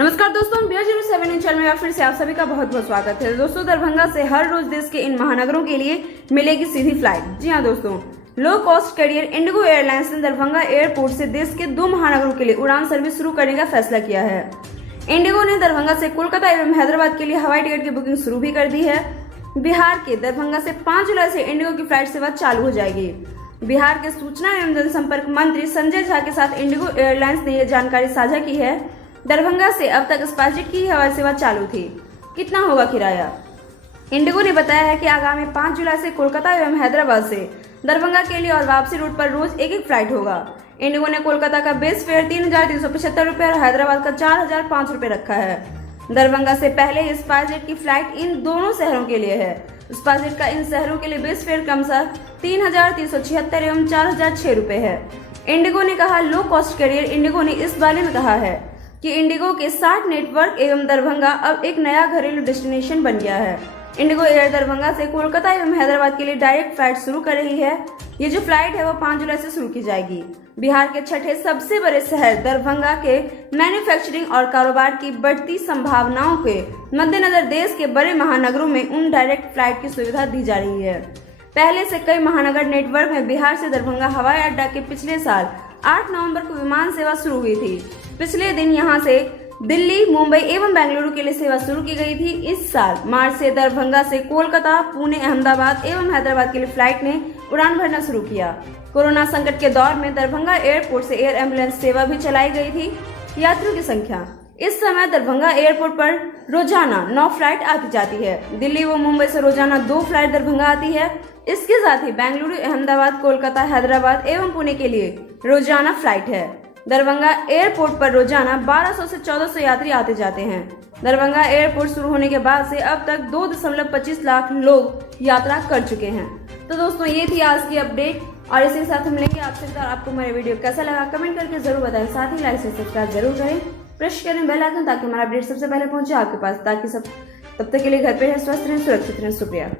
नमस्कार दोस्तों, BR07 channel में आप फिर से आप सभी का बहुत बहुत स्वागत है। दोस्तों, दरभंगा से हर रोज देश के इन महानगरों के लिए मिलेगी सीधी फ्लाइट। जी हां दोस्तों, low cost carrier IndiGo airlines ने दरभंगा एयरपोर्ट से देश के 2 महानगरों के लिए उड़ान सर्विस शुरू करने का फैसला किया है। इंडिगो ने दरभंगा से कोलकाता एवं हैदराबाद के लिए हवाई टिकट की बुकिंग शुरू भी कर दी है। बिहार के दरभंगा से 5 जुलाई से इंडिगो की फ्लाइट सेवा चालू हो जाएगी। बिहार के सूचना एवं जनसंपर्क मंत्री संजय झा के साथ इंडिगो एयरलाइंस ने यह जानकारी साझा की है। दरभंगा से अब तक स्पाइसजेट की हवाई सेवा चालू थी। कितना होगा किराया? इंडिगो ने बताया है कि आगामी 5 जुलाई से कोलकाता एवं हैदराबाद से दरभंगा के लिए और वापसी रूट पर रोज एक फ्लाइट होगा। इंडिगो ने कोलकाता का बेस फेयर 3,375 रुपए और हैदराबाद का 4,005 रुपए रखा है। दरभंगा से पहले स्पाइसजेट की फ्लाइट इन दोनों शहरों के लिए है। स्पाइसजेट का इन शहरों के लिए बेस फेयर क्रमशः 3,376 एवं 4,006 रुपए है। इंडिगो ने कहा, लो कॉस्ट कैरियर इंडिगो ने इस बारे में कहा है कि इंडिगो के 60 नेटवर्क एवं दरभंगा अब एक नया घरेलू डेस्टिनेशन बन गया है। इंडिगो एयर दरभंगा से कोलकाता एवं हैदराबाद के लिए डायरेक्ट फ्लाइट शुरू कर रही है। ये जो फ्लाइट है वो 5 जुलाई से शुरू की जाएगी। बिहार के छठे सबसे बड़े शहर दरभंगा के मैन्युफैक्चरिंग और कारोबार की बढ़ती संभावनाओं के मद्देनजर देश के बड़े महानगरों में उन डायरेक्ट फ्लाइट की सुविधा दी जा रही है। पहले से कई महानगर नेटवर्क में बिहार से दरभंगा हवाई अड्डा के पिछले साल 8 नवंबर को विमान सेवा शुरू हुई थी। पिछले दिन यहां से दिल्ली, मुंबई एवं बेंगलुरु के लिए सेवा शुरू की गई थी। इस साल मार्च से दरभंगा से कोलकाता, पुणे, अहमदाबाद एवं हैदराबाद के लिए फ्लाइट ने उड़ान भरना शुरू किया। कोरोना संकट के दौर में दरभंगा एयरपोर्ट से एयर एम्बुलेंस सेवा भी चलाई गई थी। यात्रियों की संख्या इस समय दरभंगा एयरपोर्ट पर रोजाना 9 फ्लाइट आती जाती है। दिल्ली व मुंबई से रोजाना 2 फ्लाइट दरभंगा आती है। इसके साथ ही बेंगलुरु, अहमदाबाद, कोलकाता, हैदराबाद एवं पुणे के लिए रोजाना फ्लाइट है। दरभंगा एयरपोर्ट पर रोजाना 1200 से 1400 यात्री आते जाते हैं। दरभंगा एयरपोर्ट शुरू होने के बाद से अब तक 2.25 लाख लोग यात्रा कर चुके हैं। तो दोस्तों, ये थी आज की अपडेट और इसी के साथ हम मिलेंगे आपसे। तो आपको मेरा वीडियो कैसा लगा कमेंट करके जरूर बताएं। साथ ही लाइक से सब्सक्राइब जरूर करें, प्रेस करें बेल आइकन ताकि हमारा अपडेट सबसे पहले पहुंचे आपके पास। ताकि तब तक के लिए घर पे रहें, स्वस्थ रहें, सुरक्षित रहें। शुक्रिया।